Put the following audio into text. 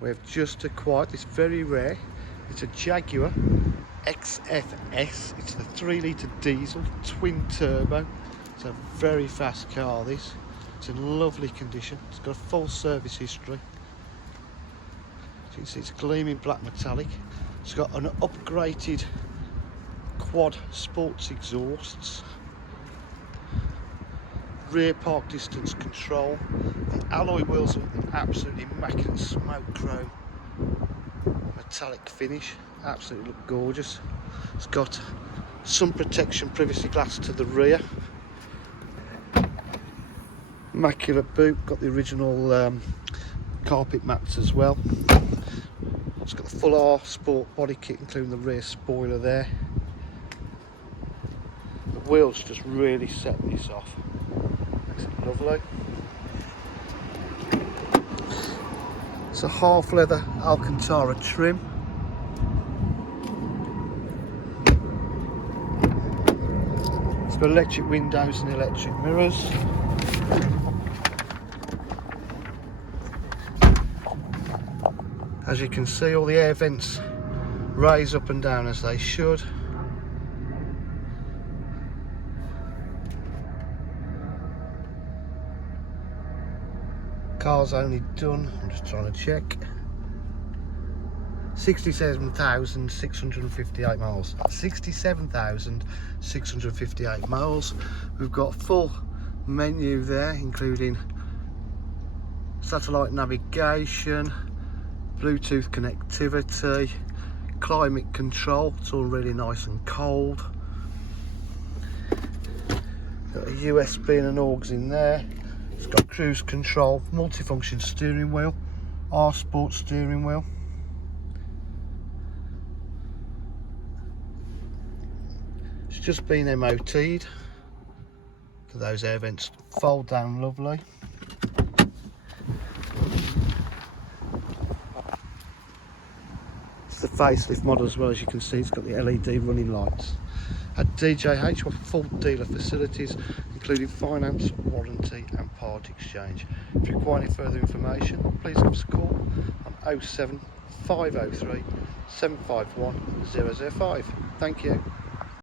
We have just acquired this very rare. It's a Jaguar XF. It's the 3-litre diesel, twin turbo. It's a very fast car this. It's in lovely condition. It's got a full service history. As you can see, it's gleaming black metallic. It's got an upgraded quad sports exhausts, rear park distance control. The alloy wheels are absolutely immaculate smoke chrome metallic finish, absolutely look gorgeous. It's got sun protection privacy glass to the rear, immaculate boot, got the original carpet mats as well. It's got the full R Sport body kit including the rear spoiler there. The wheels just really set this off, makes it lovely. It's a half leather Alcantara trim. It's got electric windows and electric mirrors. As you can see, all the air vents raise up and down as they should. Car's only done, I'm just trying to check, 67,658 miles. 67,658 miles. We've got a full menu there, including satellite navigation, Bluetooth connectivity, climate control. It's all really nice and cold. Got a USB and an aux in there. It's got cruise control, multifunction steering wheel, R Sport steering wheel. It's just been MOT'd. Those air vents fold down lovely. It's the facelift model as well, as you can see. It's got the LED running lights. At DJH, we have full dealer facilities, including finance, warranty and part exchange. If you require any further information, please give us a call on 07 503 751 005. Thank you.